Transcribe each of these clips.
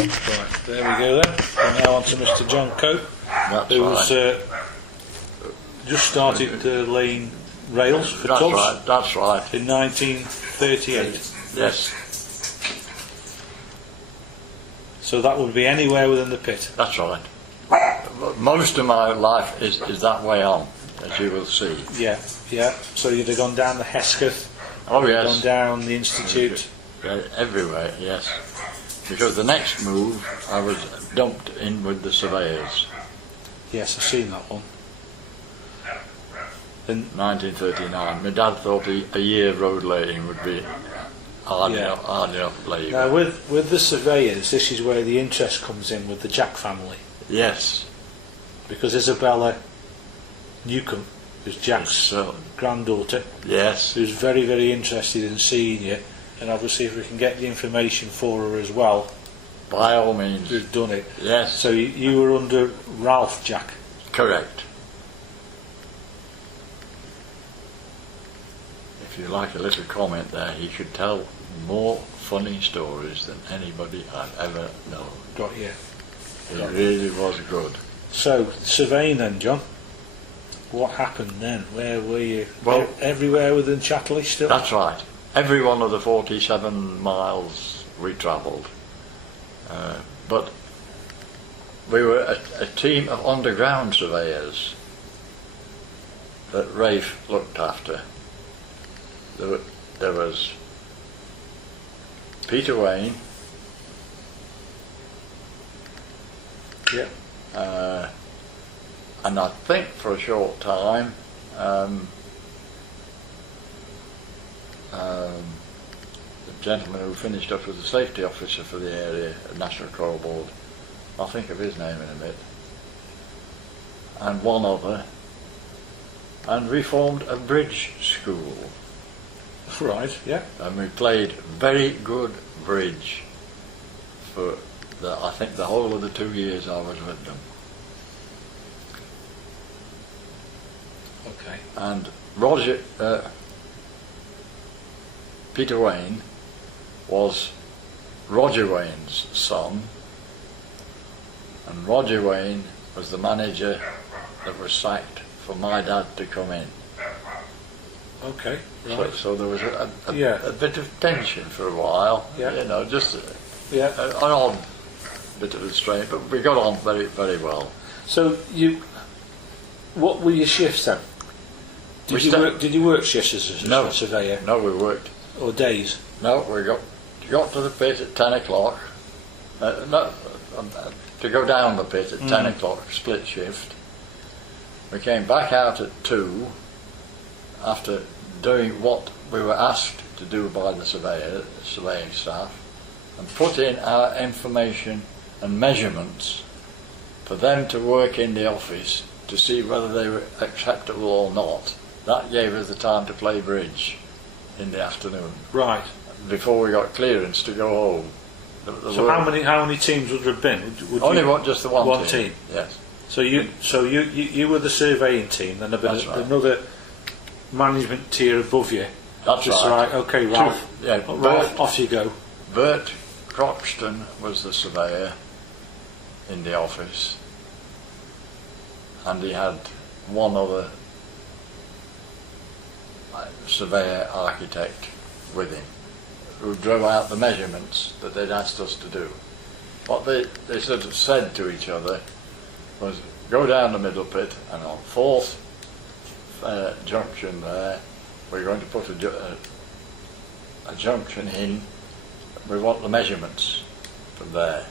Right, there we go then. We're now on to Mr. John Cope, That's who's right. just started laying rails for That's tubs right. That's right. in 1938. Yes, So that would be anywhere within the pit. that's right. Most of my life is that way on, as you will see. Yeah, yeah. So you'd have gone down the Hesketh, Oh gone yes, down the Institute. everywhere. Yes, because the next move I was dumped in with the surveyors. Yes, I've seen that one. Then 1939. My dad thought a year road laying would be hard enough labour. now with the surveyors, this is where the interest comes in with the Jack family, Yes, because Isabella Newcomb, who's Jack's so, granddaughter, yes, who's very, very interested in seeing you, and obviously if we can get the information for her as well, by all means. who's done it. Yes, So you were under Ralph Jack. correct. If you like a little comment there, he could tell more funny stories than anybody I've ever known. Got you. He really was good. So surveying then, John. What happened then? Where were you? Well- Everywhere within Chatterley still? That's right. Every one of the 47 miles we travelled. But we were a team of underground surveyors that Rafe looked after. There was Peter Wayne, Yeah. and I think for a short time the gentleman who finished up as a safety officer for the area at National Coal Board, I'll think of his name in a bit, and one other, and we formed a bridge school, Right, yeah. and we played very good bridge for I think the whole of the 2 years I was with them. Okay. And Peter Wayne was Roger Wayne's son, and Roger Wayne was the manager that was sacked for my dad to come in. Okay. Right. So there was Yeah. a bit of tension for a while, Yeah. you know, just Yeah. an odd bit of a strain, but we got on very, very well. So what were your shifts then? We Did you work shifts as a No. surveyor No, we worked. or days? No, we got to the pit at 10 o'clock. To go down the pit at 10 o'clock, split shift. We came back out at 2 after doing what we were asked to do by the surveying staff, and put in our information and measurements for them to work in the office to see whether they were acceptable or not. That gave us the time to play bridge in the afternoon Right. before we got clearance to go home. So how many teams would there have been? Would Just the one one team? Yes. So you were the surveying team, then there'd That's been right. another management tier above you. That's Just right. Okay, Ralph. Yeah, Ralph, off you go. Bert Croxton was the surveyor in the office, and he had one other surveyor architect with him who drove out the measurements that they'd asked us to do. What they sort of said to each other was, go down the middle pit, and on 4th junction there we're going to put a junction in. We want the measurements from there,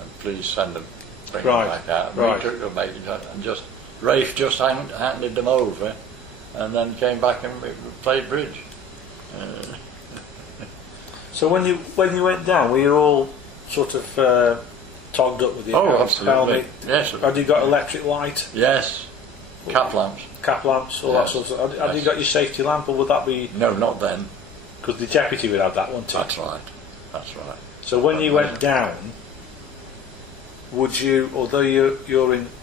and please send them, bring them back out. And we took them and Rafe just handed them over, and then came back and we played bridge. So when you went down, were you all sort of togged up with the absolutely. Yes. Had you got electric light? Yes. Cap lamps. Cap lamps, all Yes. that sort of. Had you Yes. got your safety lamp, or would that be? No, not then. Because the deputy would have that one too. That's right. That's right. So when you went down, would you, although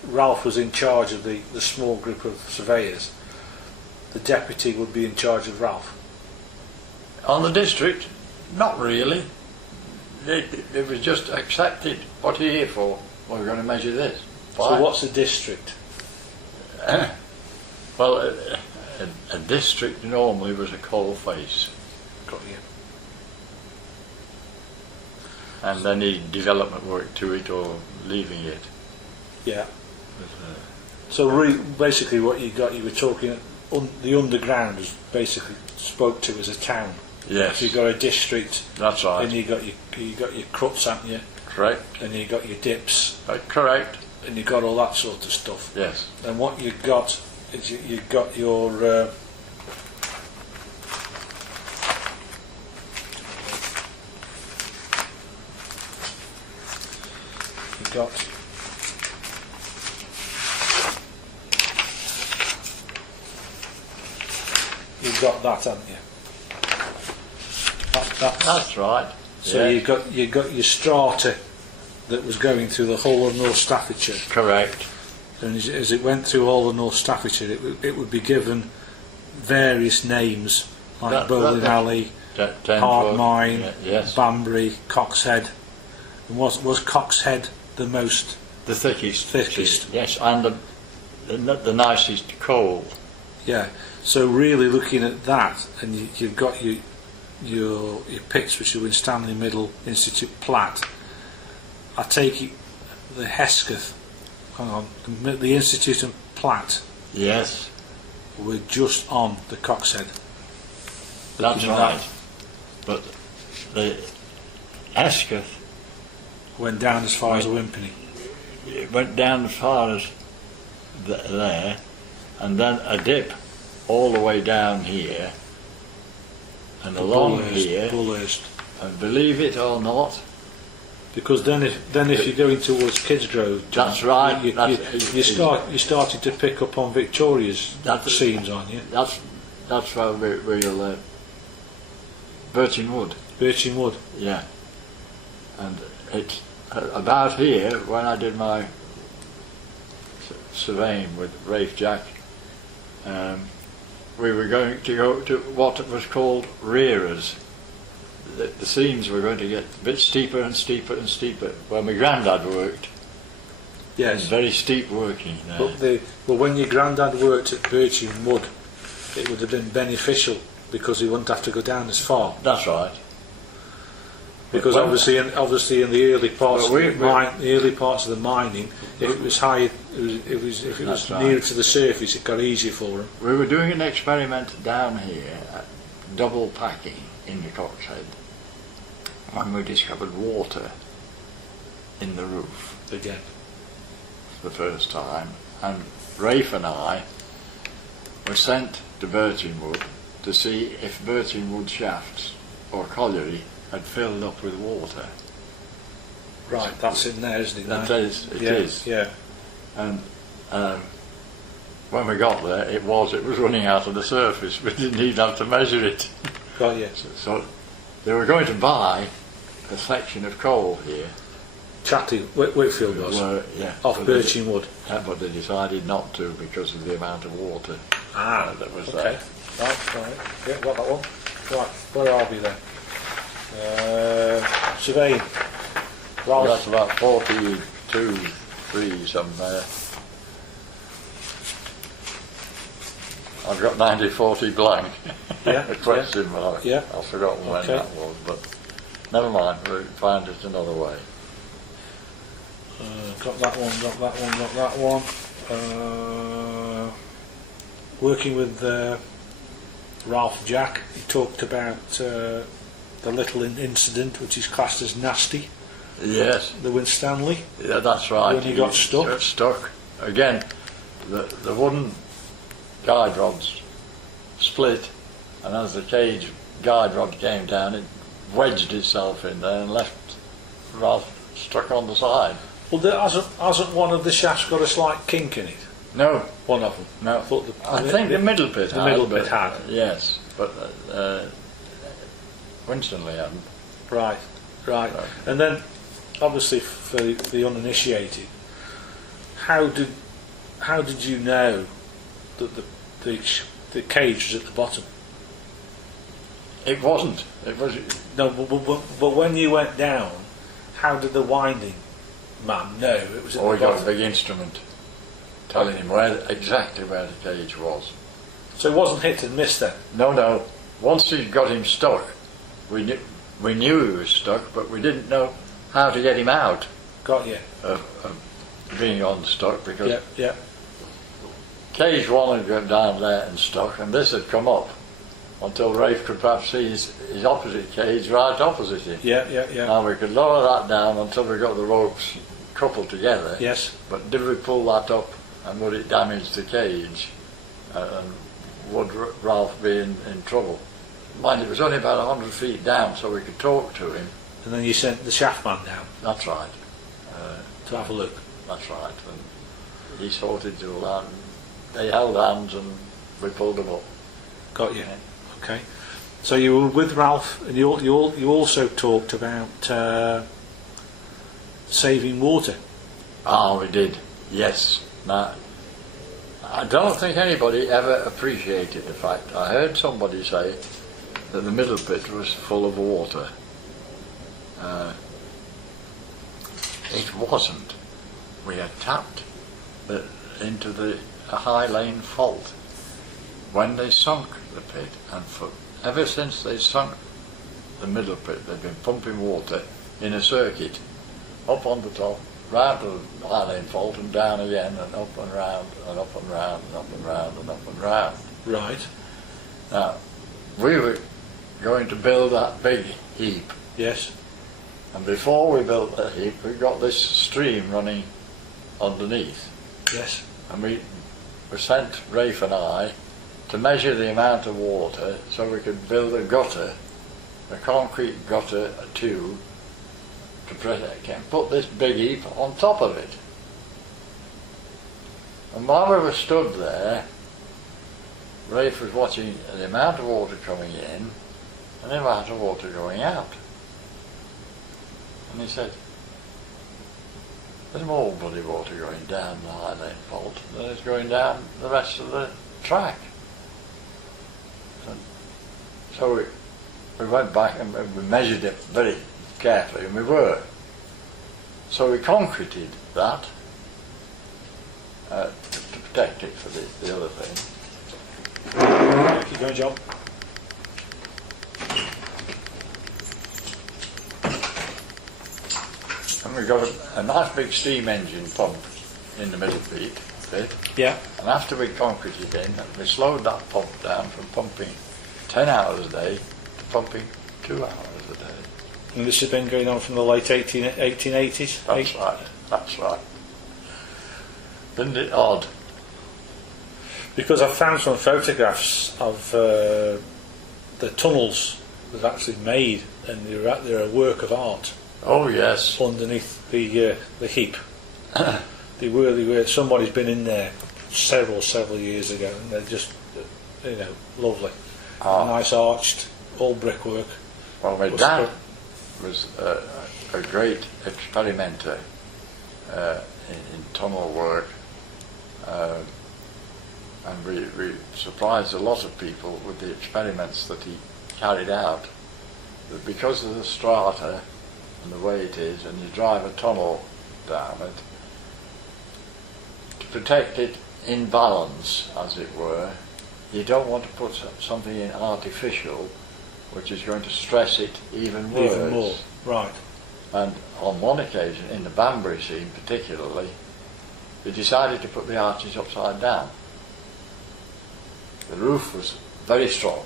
Ralph was in charge of the small group of surveyors, the deputy would be in charge of Ralph? On the district, not really. it was just accepted. What are you here for? Well, we're going to measure this. So Fine. what's a district? Well, a district normally was a coal face, Got you. and any development work to it or leaving it. Yeah. was, So basically what you got, you were talking, the underground was basically spoke to as a town. Yes, So you got a district, that's right. and you got your cruts, haven't you? Correct. And you got your dips, Correct. and you got all that sort of stuff. Yes. And what you got is you got your you've got that, haven't you? That's right. So yes. you got your strata that was going through the whole of North Staffordshire, Correct. and as it went through all of North Staffordshire, it would be given various names like Bowling Alley, Hard Mine, yes. Banbury, Coxhead. And was Coxhead the most The thickest. thickest? Yes, and the nicest coal. Yeah. So really looking at that, and you've got your pits, which are Winstanley Middle Institute Platt. I take it the Hesketh, hang on, the Institute and Platt Yes, were just on the Coxhead. that's Looking at right. that. But the Hesketh, Went down as far as the Wimpany. it went down as far as there, and then a dip all the way down here, and along here, Bullhurst. and believe it or not, Because then if you're going towards Kidsgrove, that's right. you started to pick up on Victoria's scenes, aren't you? That's where we'll Birching Wood. Birching Wood. Yeah, and it's about here when I did my surveying with Rafe Jack. We were going to go to what was called rearers. The seams were going to get a bit steeper and steeper and steeper. Where my granddad worked, it was Yes. very steep working there. But when your granddad worked at Birching Wood, it would have been beneficial because he wouldn't have to go down as far. That's right. Because Well, obviously in the early parts Well, the early parts of the mining, if it was high, if it was That's right. nearer to the surface, it got easier for him. We were doing an experiment down here at double packing in the Coxhead when we discovered water in the roof Again. for the first time, and Rafe and I were sent to Birching Wood to see if Birching Wood shafts or colliery had filled up with water. Right, that's in there, isn't it? That now? is, it is. Yeah. And when we got there, it was running out of the surface. We didn't even have to measure it. Got you. So they were going to buy a section of coal here. Chatterley Whitfield was off but Birching Wood. but they decided not to because of the amount of water that was Okay. there. Right. Yeah, got that one. Right, where are we then? Surveying. Well, Ralph. that's about 42, 3 somewhere. I've got 90-40 blank. Yeah, A question mark. yeah. I've forgotten when Okay. that was, but never mind. We'll find it another way. Got that one. Working with Ralph Jack, he talked about the little incident which is classed as nasty, Yes. the Winstanley. Yeah, that's right. When he got stuck. Stuck. Again, the wooden guide rods split, and as the cage guide rod came down, it wedged itself in there and left Ralph stuck on the side. Well, hasn't one of the shafts got a slight kink in it? No, One of them. no. I think the middle bit the had. middle bit had. Yes, but Winstanley hadn't. Right. And then, obviously, for the uninitiated, how did you know that the cage was at the bottom? It wasn't. It was. No, but when you went down, how did the winding man know it was at Oh, the we got a bottom? big instrument telling him exactly where the cage was. So it wasn't hit and miss then? No. Once he got him stuck, we knew he was stuck, but we didn't know how to get him out Got you. of being unstuck, because Yeah. cage one had gone down there and stuck, and this had come up until Rafe could perhaps see his opposite cage right opposite him. Yeah. Now we could lower that down until we got the ropes coupled together. Yes. But did we pull that up, and would it damage the cage? And would Ralph be in trouble? Mind, it was only about 100 feet down, so we could talk to him. And then you sent the shaft man down That's right. to have a look. That's right. And he sorted it all out. And they held hands, and we pulled them up. Got you. Okay. So you were with Ralph, and you also talked about saving water. Ah, we did. Yes. Now, I don't think anybody ever appreciated the fact. I heard somebody say that the middle pit was full of water. It wasn't. We had tapped into a high lane fault when they sunk the pit, and ever since they sunk the middle pit, they've been pumping water in a circuit up on the top, round to the high lane fault, and down again, and up and round, and up and round, and up and round, and up and round. Right. Now, we were going to build that big heap, Yes. and before we built that heap, we got this stream running underneath, Yes. and we sent Rafe and I to measure the amount of water so we could build a gutter, a concrete gutter, a tube, to protect and put this big heap on top of it. And while we were stood there, Rafe was watching the amount of water coming in and the amount of water going out. And he said, "There's more bloody water going down the High Lane fault than is going down the rest of the track." And so we went back and we measured it very carefully, and we were. So we concreted that to protect it for the other thing. Keep going, John. And we got a nice big steam engine pump in the middle bit. Yeah. And after we concreted in, we slowed that pump down from pumping 10 hours a day to pumping 2 hours a day. And this has been going on from the late 1880s? That's right, that's right. Isn't it odd? Because I've found some photographs of the tunnels they've actually made, and they're a work of art. Oh yes. Underneath the heap. They were. Somebody's been in there several years ago, and they're just, lovely. Nice arched, all brickwork. Well, my dad was a great experimenter in tunnel work, and we surprised a lot of people with the experiments that he carried out. That because of the strata and the way it is, and you drive a tunnel down it, to protect it in balance, as it were, you don't want to put something in artificial which is going to stress it even worse. Even more, right. And on one occasion, in the Banbury scene particularly, they decided to put the arches upside down. The roof was very strong,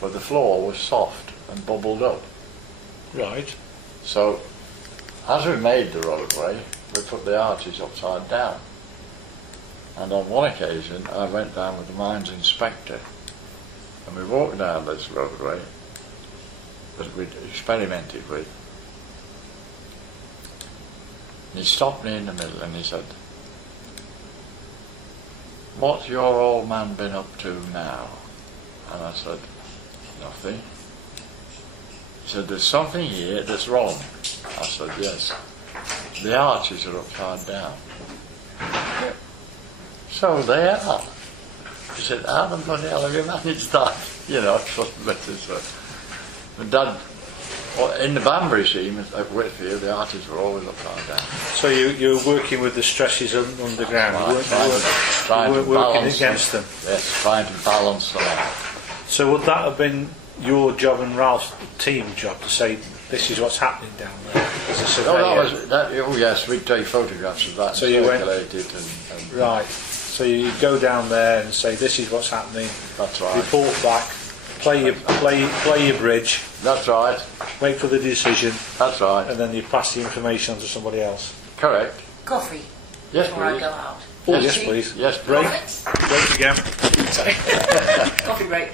but the floor was soft and bubbled up. Right. So, as we made the roadway, we put the arches upside down. And on one occasion, I went down with the mines inspector, and we walked down this roadway that we'd experimented with. And he stopped me in the middle and he said, "What's your old man been up to now?" And I said, "Nothing." He said, "There's something here that's wrong." I said, "Yes. The arches are upside down." "So they are." He said, "How the bloody hell have you managed that?" you know, but it's, my dad, well, in the Banbury scene at Whitfield, the artists were always upside down. So you were working with the stresses underground. Right, You weren't trying to working balance against them. Yes, trying to balance them out. So would that have been your job and Ralph's team job to say this is what's happening down there as a surveyor? Oh yes, we'd take photographs of that So and you went- circulate it and Right. So you go down there and say this is what's happening. that's right. Report back. Play your bridge. That's right. Wait for the decision, That's right. and then you pass the information on to somebody else. Correct. Coffee Yes, before I please. go out. Oh Yes, yes, please. Yes, Break. please. Right? Break again. Sorry. Coffee break.